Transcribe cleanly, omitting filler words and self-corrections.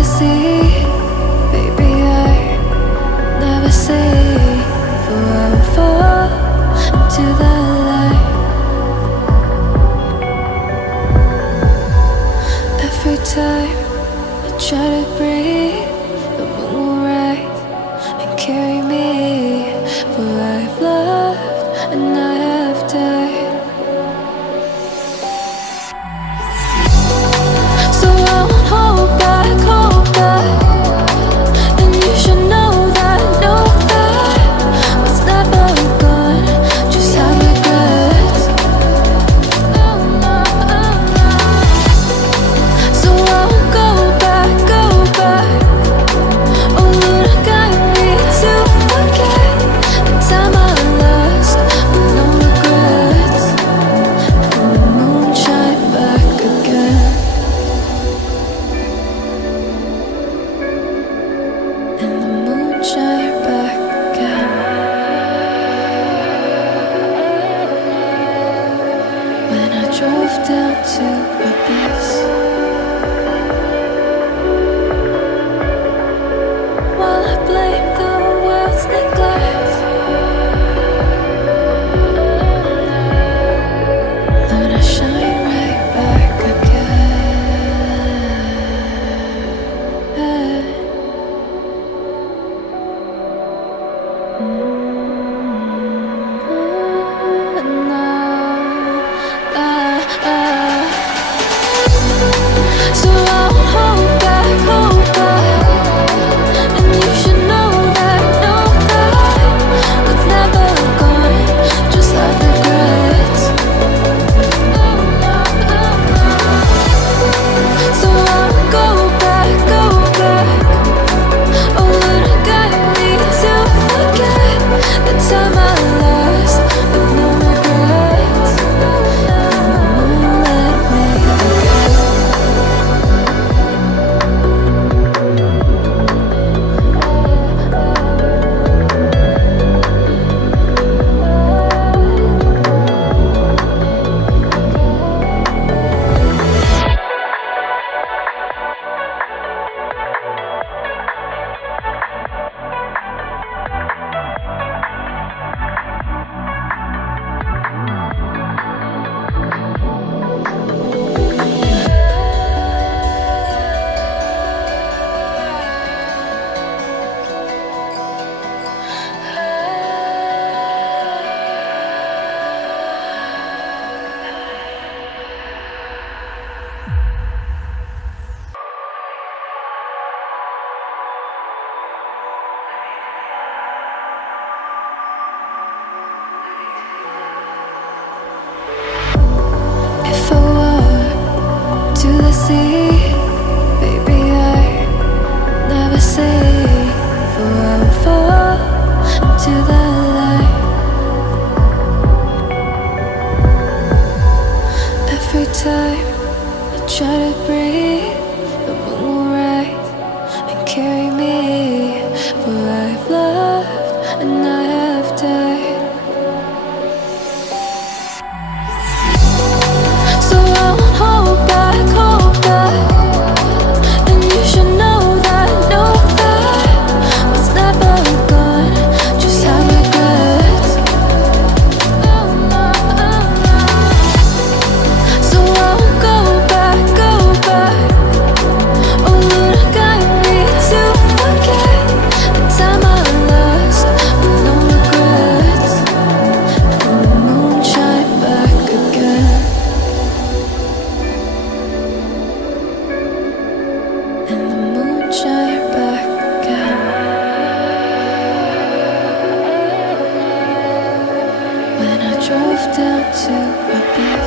the sea. Baby, I never say, for I will fall into the light. Every time I try to breathe, the moon will rise and carry me, for I have loved and I have died. So I won't hold back, and you should know that what's never gone just have regrets. So I won't go back. Oh Lord, guide me to forget the time I lost with no regrets. And the moon shine back again. And the moon shine back again. When I drove down to Abyss, while I blame the world's neglect, Lord, I shine right back again. So I won't hold back, and you should know that what's never gone just have regrets. So I won't go back. Oh Lord, guide me to forget the time I lost with no regrets. And the moon let me again. If I were to the sea, baby, I never say, for I will fall into the light. Every time I try to breathe, the moon will rise and carry me, for I have loved and I have died. So I won't hold back, and you should know that what's never gone just have regrets. So I won't go back. Oh Lord, guide me to forget the time I lost with no regrets. And the moon shine back again. And the moon shine back again. When I drove down to Abyss.